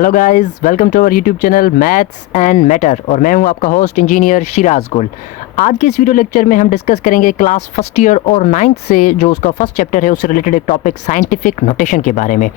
Hello guys, welcome to our YouTube channel maths and matter और मैं हूं आपका होस्ट इंजीनियर शिराज गुल। आज के इस वीडियो लेक्चर में हम डिस्कस करेंगे क्लास फर्स्ट ईयर और नाइन्थ से जो उसका फर्स्ट चैप्टर है उससे रिलेटेड एक टॉपिक साइंटिफिक नोटेशन के बारे में।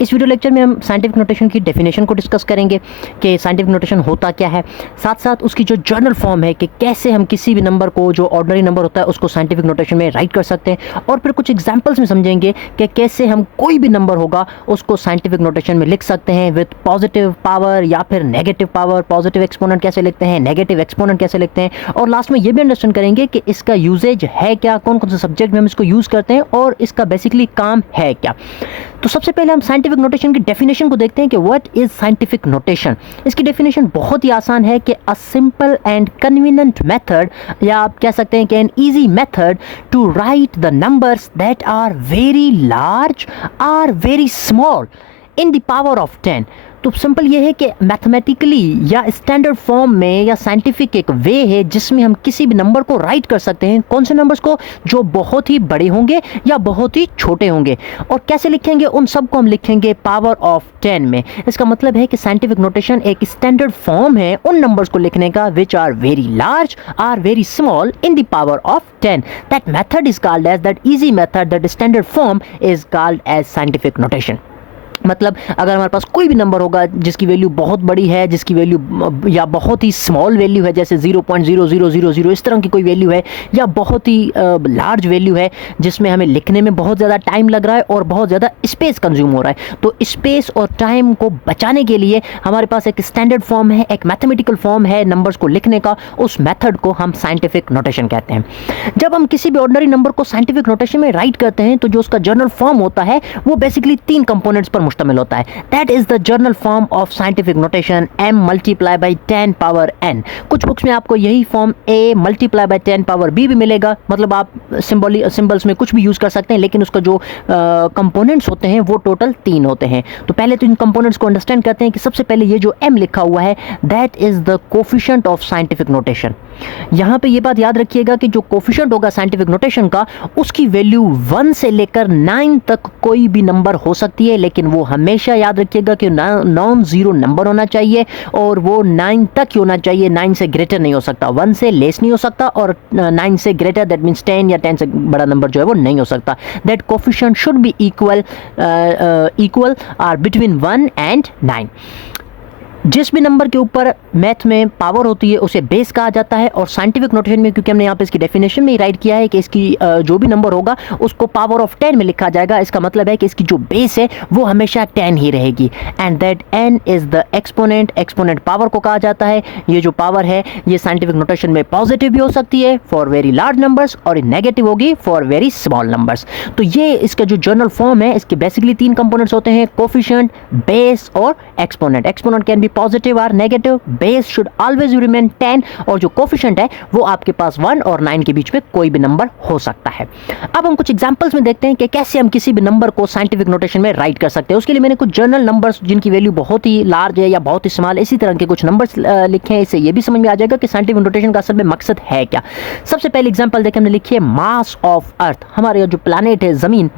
इस वीडियो लेक्चर में हम साइंटिफिक नोटेशन की डेफिनेशन को डिस्कस करेंगे कि साइंटिफिक नोटेशन होता क्या है, साथ साथ उसकी जो जर्नल फॉर्म है कि कैसे हम किसी भी नंबर को जो ऑर्डिनरी नंबर होता है उसको साइंटिफिक नोटेशन में राइट कर सकते हैं, और फिर कुछ एग्जाम्पल्स में समझेंगे कि कैसे हम कोई भी नंबर होगा उसको साइंटिफिक नोटेशन में लिख सकते हैं विद पॉजिटिव पावर या फिर नेगेटिव पावर। पॉजिटिव एक्सपोनेंट कैसे लिखते हैं, नेगेटिव एक्सपोनेंट कैसे लिखते हैं, और लास्ट में ये भी अंडरस्टैंड करेंगे कि इसका यूजेज है क्या, कौन कौन से सब्जेक्ट में हम इसको यूज़ करते हैं और इसका बेसिकली काम है क्या। तो सबसे पहले हम साइंटिफिक नोटेशन की डेफिनेशन को देखते हैं कि व्हाट इज साइंटिफिक नोटेशन। इसकी डेफिनेशन बहुत ही आसान है कि a simple and convenient method, या आप कह सकते हैं कि an easy method to write the numbers that are very large or very small in the power of 10। तो सिंपल ये है कि मैथमेटिकली या स्टैंडर्ड फॉर्म में या साइंटिफिक एक वे है जिसमें हम किसी भी नंबर को राइट कर सकते हैं। कौन से नंबर्स को? जो बहुत ही बड़े होंगे या बहुत ही छोटे होंगे। और कैसे लिखेंगे? उन सब को हम लिखेंगे पावर ऑफ 10 में। इसका मतलब है कि साइंटिफिक नोटेशन एक स्टैंडर्ड फॉर्म है उन नंबर्स को लिखने का which are very large or very small in the power of 10। That method is called as, that easy method, that standard form is called as scientific notation. मतलब अगर हमारे पास कोई भी नंबर होगा जिसकी वैल्यू बहुत बड़ी है, जिसकी वैल्यू या बहुत ही स्मॉल वैल्यू है, जैसे 0.0000 इस तरह की कोई वैल्यू है, या बहुत ही लार्ज वैल्यू है जिसमें हमें लिखने में बहुत ज़्यादा टाइम लग रहा है और बहुत ज़्यादा स्पेस कंज्यूम हो रहा है, तो स्पेस और टाइम को बचाने के लिए हमारे पास एक स्टैंडर्ड फॉर्म है, एक मैथमेटिकल फॉर्म है नंबर्स को लिखने का। उस मेथड को हम साइंटिफिक नोटेशन कहते हैं। जब हम किसी भी ऑर्डिनरी नंबर को साइंटिफिक नोटेशन में राइट करते हैं तो जो उसका जर्नल फॉर्म होता है वो बेसिकली 3 कंपोनेंट्स पर मुश्तमिल होता है। That is the journal form of scientific notation m multiply by 10 power n। कुछ बुक्स में आपको यही form a multiply by 10 power b भी मिलेगा। मतलब आप सिंबल्स में कुछ भी यूज कर सकते हैं, लेकिन उसका जो कंपोनेंट्स होते हैं वो टोटल 3 होते हैं। तो पहले तो इन कंपोनेंट्स को अंडरस्टैंड करते हैं कि सबसे पहले ये जो m लिखा हुआ है that is the coefficient of scientific notation. यहां पे ये बात याद रखिएगा कि जो कोफिशिएंट होगा साइंटिफिक नोटेशन का उसकी वैल्यू 1 से लेकर 9 तक कोई भी नंबर हो सकती है, लेकिन वो हमेशा याद रखिएगा कि नॉन जीरो नंबर होना चाहिए और वो 9 तक ही होना चाहिए। 9 से ग्रेटर नहीं हो सकता, 1 से लेस नहीं हो सकता, और 9 से ग्रेटर दैट मीन्स 10 या 10 से बड़ा नंबर जो है वो नहीं हो सकता। That coefficient should be equal or between 1 and 9। जिस भी नंबर के ऊपर मैथ में पावर होती है उसे बेस कहा जाता है, और साइंटिफिक नोटेशन में क्योंकि हमने यहाँ पे इसकी डेफिनेशन में ही राइट किया है कि इसकी जो भी नंबर होगा उसको पावर ऑफ 10 में लिखा जाएगा। इसका मतलब है कि इसकी जो बेस है वो हमेशा 10 ही रहेगी, and that n is the exponent. Exponent power को कहा जाता है। ये जो पावर है ये साइंटिफिक नोटेशन में पॉजिटिव भी हो सकती है फॉर वेरी लार्ज नंबर्स, और नेगेटिव होगी फॉर वेरी स्मॉल नंबर्स। तो ये इसका जो जर्नल फॉर्म है इसके बेसिकली 3 कंपोनेंट्स होते हैं, कोफिशिएंट, बेस और exponent. Exponent can be positive और negative, base should always remain 10, और जो कोफिशिएंट है वो आपके पास 1 और 9 के बीच में कोई भी नंबर हो सकता है। अब हम कुछ एग्जांपल्स में देखते हैं कि कैसे हम किसी भी नंबर को साइंटिफिक नोटेशन में राइट कर सकते हैं। उसके लिए मैंने कुछ जर्नल नंबर्स जिनकी वैल्यू बहुत ही लार्ज है या बहुत ही स्मॉल, इसी तरह के कुछ नंबर्स लिखे हैं। इससे ये भी समझ में आ जाएगा कि साइंटिफिक नोटेशन का असल में मकसद है क्या। सबसे पहले एग्जाम्पल देखें, हमने लिखी है मास ऑफ अर्थ। हमारे जो प्लैनेट है ज़मीन,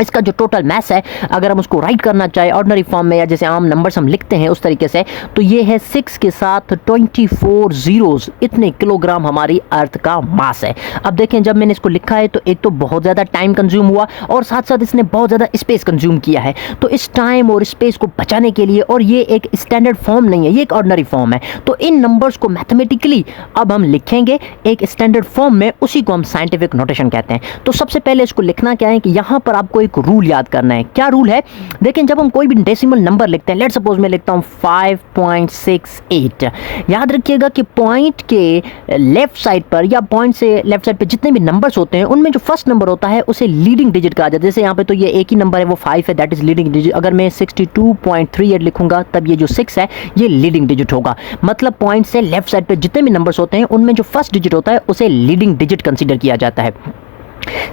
इसका जो टोटल मास है अगर हम उसको राइट करना चाहे ऑर्डिनरी फॉर्म में या जैसे आम नंबर्स हम लिखते हैं उस तरीके से, तो ये है 6 के साथ 24 जीरोस, इतने किलोग्राम हमारी अर्थ का मास है। अब देखें जब मैंने इसको लिखा है तो एक तो बहुत ज़्यादा टाइम कंज्यूम हुआ और साथ साथ इसने बहुत ज़्यादा स्पेस कंज्यूम किया है। तो इस टाइम और स्पेस को बचाने के लिए, और ये एक स्टैंडर्ड फॉर्म नहीं है, ये एक ऑर्डिनरी फॉर्म है, तो इन नंबर्स को मैथमेटिकली अब हम लिखेंगे एक स्टैंडर्ड फॉर्म में, उसी को हम साइंटिफिक नोटेशन कहते हैं। तो सबसे पहले इसको लिखना क्या है कि यहाँ पर आपको एक रूल याद करना है। क्या रूल है? देखें जब हम कोई भी डेसिमल नंबर लिखते हैं, लेट सपोज मैं लिखता हूँ 5.68, याद रखिएगा कि पॉइंट के लेफ्ट साइड पर या पॉइंट से लेफ्ट साइड पे जितने भी नंबर्स होते हैं उनमें जो फर्स्ट नंबर होता है उसे लीडिंग डिजिट कहा जाता है। जैसे यहाँ पे तो ये एक ही नंबर है, वो 5 है, दैट इज लीडिंग डिजिट। अगर मैं 62.38 लिखूंगा तब ये जो 6 है ये लीडिंग डिजिट होगा। मतलब पॉइंट से लेफ्ट साइड पे जितने भी नंबर्स होते हैं उनमें जो फर्स्ट डिजिट होता है उसे लीडिंग डिजिट कंसीडर किया जाता है।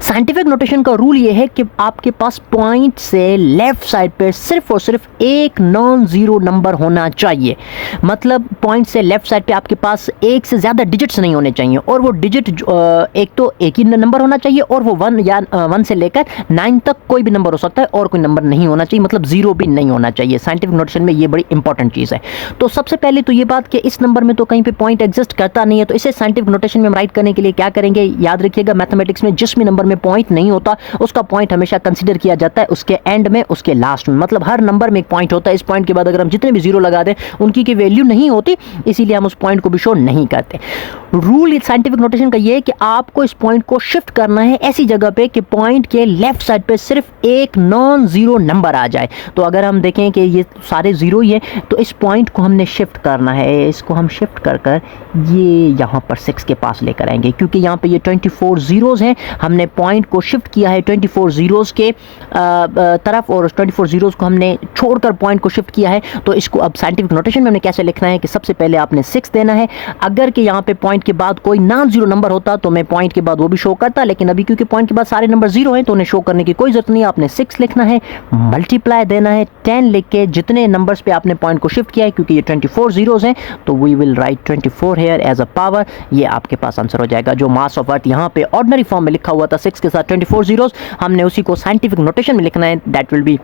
साइंटिफिक नोटेशन का रूल ये है कि आपके पास पॉइंट से लेफ्ट साइड पे सिर्फ और सिर्फ एक नॉन जीरो नंबर होना चाहिए। मतलब पॉइंट से लेफ्ट साइड पे आपके पास एक से ज़्यादा डिजिट्स नहीं होने चाहिए, और वो डिजिट एक तो एक ही नंबर होना चाहिए, और वो 1 या 1 से लेकर 9 तक कोई भी नंबर हो सकता है, और कोई नंबर नहीं होना चाहिए, मतलब जीरो भी नहीं होना चाहिए। साइंटिफिक नोटेशन में ये बड़ी इंपॉर्टेंट चीज़ है। तो सबसे पहले तो ये बात कि इस नंबर में तो कहीं पे पॉइंट एग्जिस्ट करता नहीं है, तो इसे साइंटिफिक नोटेशन में हम राइट करने के लिए क्या करेंगे, याद रखिएगा मैथमेटिक्स में जिस भी नंबर में पॉइंट नहीं होता उसका पॉइंट हमेशा कंसीडर किया जाता है उसके एंड में, उसके लास्ट में। मतलब हर नंबर में एक पॉइंट होता है, इस पॉइंट के बाद अगर हम जितने भी जीरो लगा दें उनकी की वैल्यू नहीं होती, इसीलिए हम उस पॉइंट को भी शो नहीं करते। रूल साइंटिफिक नोटेशन का ये है कि आपको इस पॉइंट को शिफ्ट करना है ऐसी जगह पे कि पॉइंट के लेफ्ट साइड पे सिर्फ एक नॉन जीरो नंबर आ जाए। तो अगर हम देखें कि ये सारे जीरो ही है, तो इस पॉइंट को हमने शिफ्ट करना है, इसको हम शिफ्ट कर कर ये यहाँ पर 6 के पास लेकर आएंगे, क्योंकि यहाँ पे ये 24 जीरोज हैं, हमने पॉइंट को शिफ्ट किया है 24 जीरोज के तरफ, और 24 जीरोज को हमने छोड़कर पॉइंट को शिफ्ट किया है। तो इसको अब साइंटिफिक नोटेशन में हमने कैसे लिखना है कि सबसे पहले आपने 6 देना है। अगर कि यहाँ पे पॉइंट के बाद कोई नॉन जीरो नंबर होता तो मैं पॉइंट के बाद वो भी शो करता, लेकिन अभी क्योंकि पॉइंट के बाद सारे नंबर जीरो हैं तो उन्हें शो करने की कोई जरूरत नहीं है। आपने 6 लिखना है, मल्टीप्लाई देना है 10 लिख के जितने नंबर्स पे आपने पॉइंट को शिफ्ट किया है, क्योंकि ये 24 जीरोज हैं तो we will write 24 here as a power. ये आपके पास आंसर हो जाएगा। जो मास ऑफ अर्थ यहाँ पे ऑर्डिनरी फॉर्म में लिखा हुआ था 6 के साथ 24 जीरोज, हमने उसी को साइंटिफिक नोटेशन में लिखना है, that will be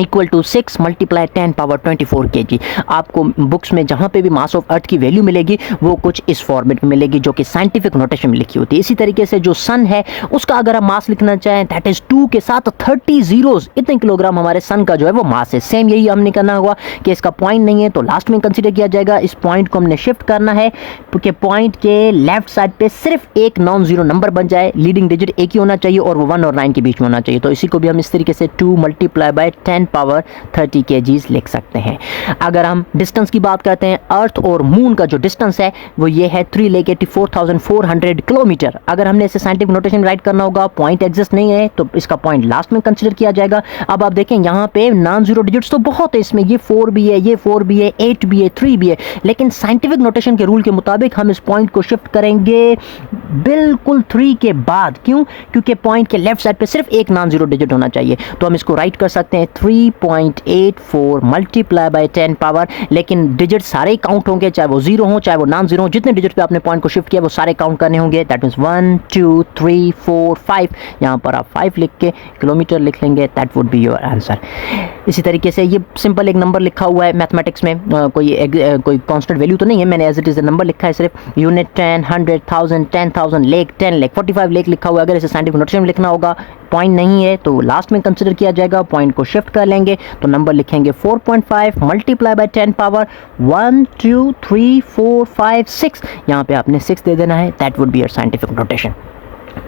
equal to 6 multiply 10 power 24 kg। आपको बुक्स में जहाँ पे भी मास ऑफ अर्थ की वैल्यू मिलेगी वो कुछ इस फॉर्मेट में मिलेगी जो कि साइंटिफिक नोटेशन में लिखी होती है। इसी तरीके से जो सन है उसका अगर हम मास लिखना चाहें दैट इज 2 के साथ 30 जीरोज, इतने किलोग्राम हमारे सन का जो है वो मास है। सेम यही हमने करना होगा कि इसका पॉइंट नहीं है तो लास्ट में कंसिडर किया जाएगा। इस पॉइंट को हमने शिफ्ट करना है क्योंकि पॉइंट के लेफ्ट साइड पे सिर्फ एक नॉन जीरो नंबर बन जाए, लीडिंग डिजिट एक ही होना चाहिए और वो 1 और 9 के बीच में होना चाहिए। तो इसी को भी हम इस तरीके से 2 मल्टीप्लाई बाय 10 पावर 30 kgs लिख सकते हैं। अगर हम डिस्टेंस की बात करते हैं, अर्थ और मून का जो डिस्टेंस है वो ये है 3,84,400 किलोमीटर। अगर हमने इसे साइंटिफिक नोटेशन में राइट करना होगा, पॉइंट एग्जिस्ट नहीं है तो इसका पॉइंट लास्ट में कंसीडर किया जाएगा। अब आप देखें यहाँ पे नॉन जीरो डिजिट्स तो बहुत है, इसमें ये 4 भी है, ये 4 भी है, 8 भी है, 3 भी है, लेकिन साइंटिफिक नोटेशन के रूल के मुताबिक हम इस पॉइंट को शिफ्ट करेंगे बिल्कुल 3 के बाद। क्यों? क्योंकि पॉइंट के लेफ्ट साइड पे सिर्फ एक नॉन जीरो डिजिट होना चाहिए। तो हम इसको राइट कर सकते हैं 3.84 मल्टीप्लाई बाय 10 पावर, लेकिन डिजिट सारे काउंट होंगे, चाहे वो जीरो हो चाहे वो नॉन जीरो हो। जितने डिजिट पे आपने पॉइंट को शिफ्ट किया वो सारे काउंट करने होंगे। That means 1 2 3 4 5। यहाँ पर आप 5 लिख के किलोमीटर लिख लेंगे, that would be your answer. इसी तरीके से ये सिंपल एक नंबर लिखा हुआ है मैथमेटिक्स में, कोई कांस्टेंट वैल्यू तो नहीं है, मैंने एज इट इज नंबर लिखा है सिर्फ। यूनिट 10, 100,000, 10,000, लेक 10 लेक, 45 लेक लिखा हुआ है। अगर इसे साइंटिफिक नोटेशन में लिखना होगा, पॉइंट नहीं है तो लास्ट में कंसिडर किया जाएगा। पॉइंट को शिफ्ट कर लेंगे तो नंबर लिखेंगे 4.5 मल्टीप्लाई बाय 10 पावर 1 2 3 4 5 6। यहाँ पे आपने 6 दे देना है, that would be your scientific notation.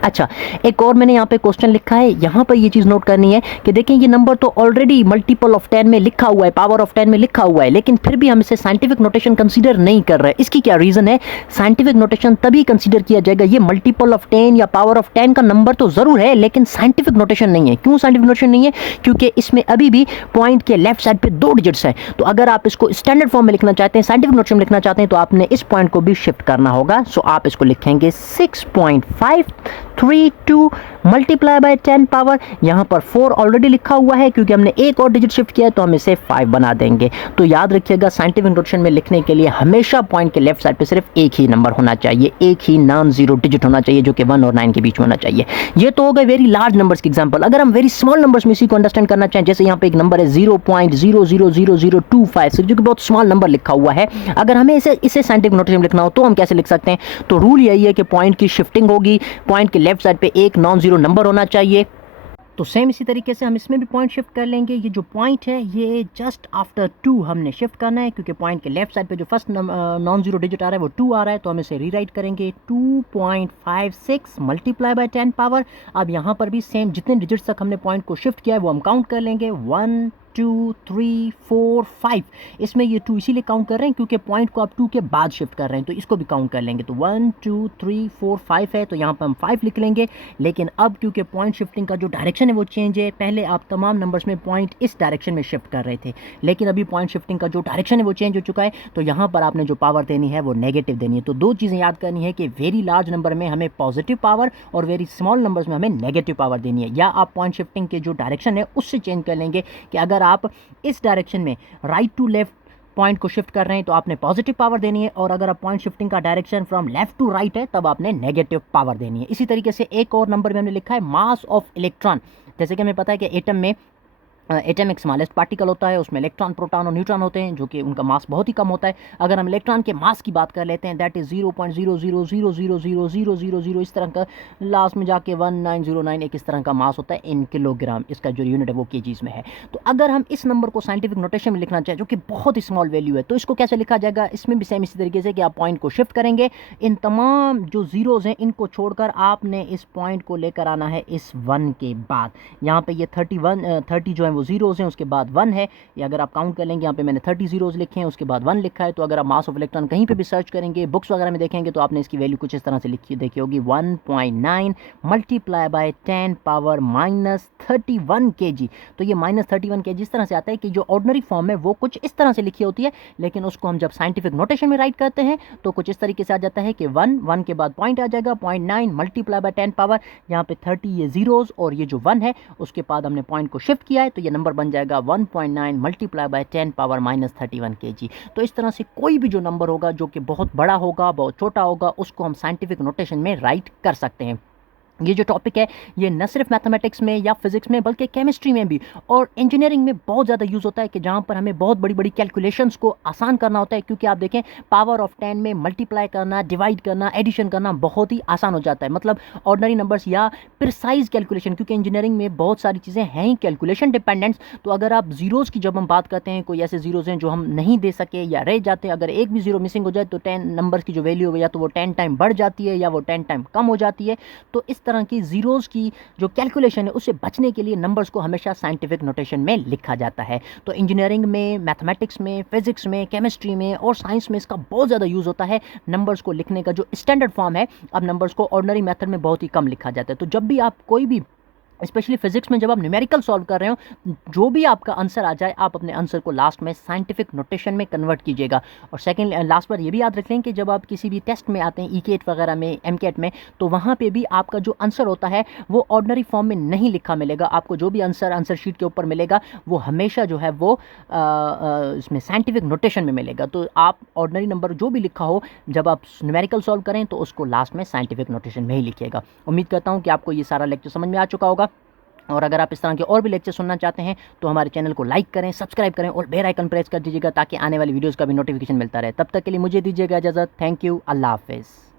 अच्छा, एक और मैंने यहाँ पे क्वेश्चन लिखा है, यहाँ पर ये चीज़ नोट करनी है कि देखें ये नंबर तो ऑलरेडी मल्टीपल ऑफ 10 में लिखा हुआ है, पावर ऑफ 10 में लिखा हुआ है, लेकिन फिर भी हम इसे साइंटिफिक नोटेशन कंसीडर नहीं कर रहे। इसकी क्या रीज़न है? साइंटिफिक नोटेशन तभी कंसीडर किया जाएगा, ये मल्टीपल ऑफ 10 या पावर ऑफ 10 का नंबर तो ज़रूर है लेकिन साइंटिफिक नोटेशन नहीं है। क्यों साइंटिफिक नोटेशन नहीं है? क्योंकि इसमें अभी भी पॉइंट के लेफ्ट साइड पर 2 डिजिट्स हैं। तो अगर आप इसको स्टैंडर्ड फॉर्म में लिखना चाहते हैं, साइंटिफिक नोटेशन में लिखना चाहते हैं, तो आपने इस पॉइंट को भी शिफ्ट करना होगा। सो आप इसको लिखेंगे 6.532 मल्टीप्लाई बाय 10 पावर, यहाँ पर 4 ऑलरेडी लिखा हुआ है क्योंकि हमने एक और डिजिट शिफ्ट किया है तो हम इसे 5 बना देंगे। तो याद रखिएगा साइंटिफिक नोटेशन में लिखने के लिए हमेशा पॉइंट के लेफ्ट साइड पे सिर्फ एक ही नंबर होना चाहिए, एक ही नॉन जीरो डिजिट होना चाहिए जो कि 1 और 9 के बीच में होना चाहिए। ये तो हो गए वेरी लार्ज नंबर्स की एग्जांपल। अगर हम वेरी स्मॉल नंबर्स में इसी को अंडरस्टैंड करना चाहें, जैसे यहाँ पे एक नंबर है 0.000025 जो कि बहुत स्मॉल नंबर लिखा हुआ है, अगर हमें इसे साइंटिफिक नोटेशन में लिखना हो तो हम कैसे लिख सकते हैं? तो रूल यही है कि पॉइंट की शिफ्टिंग होगी, पॉइंट के लेफ्ट साइड पे एक नॉन जीरो नंबर होना चाहिए। तो सेम इसी तरीके से हम इसमें भी पॉइंट शिफ्ट कर लेंगे। ये जो पॉइंट है ये जस्ट आफ्टर 2 हमने शिफ्ट करना है क्योंकि पॉइंट के लेफ्ट साइड पे जो फर्स्ट नॉन जीरो डिजिट आ रहा है वो 2 आ रहा है, तो हम इसे रीराइट करेंगे 2.56 मल्टीप्लाई बाय 10 पावर। अब यहाँ पर भी सेम जितने डिजिट्स तक हमने पॉइंट को शिफ्ट किया है वो हम काउंट कर लेंगे 1 2 3 4 5। इसमें ये 2 इसीलिए काउंट कर रहे हैं क्योंकि पॉइंट को आप 2 के बाद शिफ्ट कर रहे हैं, तो इसको भी काउंट कर लेंगे। तो 1 2 3 4 5 है, तो यहाँ पर हम 5 लिख लेंगे। लेकिन अब क्योंकि पॉइंट शिफ्टिंग का जो डायरेक्शन है वो चेंज है, पहले आप तमाम नंबर्स में पॉइंट इस डायरेक्शन में शिफ्ट कर रहे थे, लेकिन अभी पॉइंट शिफ्टिंग का जो डायरेक्शन है वो चेंज हो चुका है, तो यहाँ पर आपने जो पावर देनी है वो नेगेटिव देनी है। तो दो चीज़ें याद करनी है कि वेरी लार्ज नंबर में हमें पॉजिटिव पावर और वेरी स्मॉल नंबर्स में हमें नेगेटिव पावर देनी है। या आप पॉइंट शिफ्टिंग के जो डायरेक्शन है उससे चेंज कर लेंगे कि अगर आप इस डायरेक्शन में राइट टू लेफ्ट पॉइंट को शिफ्ट कर रहे हैं तो आपने पॉजिटिव पावर देनी है, और अगर आप पॉइंट शिफ्टिंग का direction from left to right है तब आपने नेगेटिव पावर देनी है। इसी तरीके से एक और नंबर में हमने लिखा है मास ऑफ इलेक्ट्रॉन। जैसे कि हमें पता है कि एटम में एटम एक स्मॉलेस्ट पार्टिकल होता है, उसमें इलेक्ट्रॉन, प्रोटॉन और न्यूट्रॉन होते हैं जो कि उनका मास बहुत ही कम होता है। अगर हम इलेक्ट्रॉन के मास की बात कर लेते हैं दैट इज़ 0.000000000 इस तरह का, लास्ट में जाके 1909 एक इस तरह का मास होता है इन किलोग्राम। इसका जो यूनिट है वो केजीज में है। तो अगर हम इस नंबर को साइंटिफिक नोटेशन में लिखना चाहें जो कि बहुत ही स्मॉल वैल्यू है, तो इसको कैसे लिखा जाएगा? इसमें भी सेम इसी तरीके से कि आप पॉइंट को शिफ्ट करेंगे, इन तमाम जो जीरोज़ हैं इनको छोड़कर आपने इस पॉइंट को लेकर आना है इस 1 के बाद। यहाँ पे ये 30 जो है वो जीरोज़ हैं, उसके बाद 1 है। या अगर आप काउंट कर लेंगे, यहाँ पे मैंने 30 जीरोज़ लिखे हैं, उसके बाद 1 लिखा है। तो अगर आप मास ऑफ इलेक्ट्रॉन कहीं पे भी सर्च करेंगे, बुक्स वगैरह में देखेंगे, तो आपने इसकी वैल्यू कुछ इस तरह से लिखी देखी होगी 1.9 मल्टीप्लाई बाय 10 पावर -31 kg। तो ये -31 kg इस तरह से आता है कि जो ऑर्डिनरी फॉर्म है वो कुछ इस तरह से लिखी होती है, लेकिन उसको हम जब साइंटिफिक नोटेशन में राइट करते हैं तो कुछ इस तरीके से आ जाता है कि 1 के बाद पॉइंट आ जाएगा 0.9 मल्टीप्लाई बाय 10 पावर, यहाँ पे 30 ये जीरोज़ और ये जो 1 है उसके बाद हमने पॉइंट को शिफ्ट किया है, तो ये नंबर बन जाएगा 1.9 मल्टीप्लाई बाय 10 पावर -31 kg। तो इस तरह से कोई भी जो नंबर होगा जो कि बहुत बड़ा होगा, बहुत छोटा होगा, उसको हम साइंटिफिक नोटेशन में राइट कर सकते हैं। ये जो टॉपिक है ये न सिर्फ मैथमेटिक्स में या फिजिक्स में बल्कि केमिस्ट्री में भी और इंजीनियरिंग में बहुत ज़्यादा यूज़ होता है कि जहाँ पर हमें बहुत बड़ी बड़ी कैलकुलेशंस को आसान करना होता है, क्योंकि आप देखें पावर ऑफ 10 में मल्टीप्लाई करना, डिवाइड करना, एडिशन करना बहुत ही आसान हो जाता है। मतलब ऑर्डिनरी नंबर्स या प्रिसाइज कैलकुलेशन, क्योंकि इंजीनियरिंग में बहुत सारी चीज़ें हैं ही कैलकुलेशन डिपेंडेंट्स। तो अगर आप जीरोज़ की जब हम बात करते हैं, कोई ऐसे जीरोज़ हैं जो हम नहीं दे सके या रह जाते हैं, अगर एक भी जीरो मिसिंग हो जाए तो 10 नंबर्स की जो वैल्यू है या तो वो 10 टाइम बढ़ जाती है या वो 10 टाइम कम हो जाती है। तो इस तरह की जीरोज़ की जो कैलकुलेशन है उससे बचने के लिए नंबर्स को हमेशा साइंटिफिक नोटेशन में लिखा जाता है। तो इंजीनियरिंग में, मैथमेटिक्स में, फिजिक्स में, केमिस्ट्री में और साइंस में इसका बहुत ज़्यादा यूज़ होता है। नंबर्स को लिखने का जो स्टैंडर्ड फॉर्म है, अब नंबर्स को ऑर्डिनरी मेथड में बहुत ही कम लिखा जाता है। तो जब भी आप कोई भी, स्पेशली फिजिक्स में जब आप न्यूमेरिकल सॉल्व कर रहे हो, जो भी आपका आंसर आ जाए आप अपने आंसर को लास्ट में साइंटिफिक नोटेशन में कन्वर्ट कीजिएगा। और सेकंड लास्ट पर ये भी याद रख लें कि जब आप किसी भी टेस्ट में आते हैं, ईकेट वगैरह में, एमकेट में, तो वहाँ पे भी आपका जो आंसर होता है वो ऑर्डिनरी फॉर्म में नहीं लिखा मिलेगा। आपको जो भी आंसर शीट के ऊपर मिलेगा वो हमेशा जो है वो इसमें साइंटिफिक नोटेशन में मिलेगा। तो आप ऑर्डिनरी नंबर जो भी लिखा हो, जब आप न्यूमेरिकल सॉल्व करें तो उसको लास्ट में साइंटिफिक नोटेशन में ही लिखिएगा। उम्मीद करता हूँ कि आपको ये सारा लेक्चर समझ में आ चुका होगा। और अगर आप इस तरह के और भी लेक्चर सुनना चाहते हैं तो हमारे चैनल को लाइक करें, सब्सक्राइब करें और बेल आइकन प्रेस कर दीजिएगा ताकि आने वाली वीडियोस का भी नोटिफिकेशन मिलता रहे। तब तक के लिए मुझे दीजिएगा इजाज़त। Thank you. अल्लाह हाफिज़।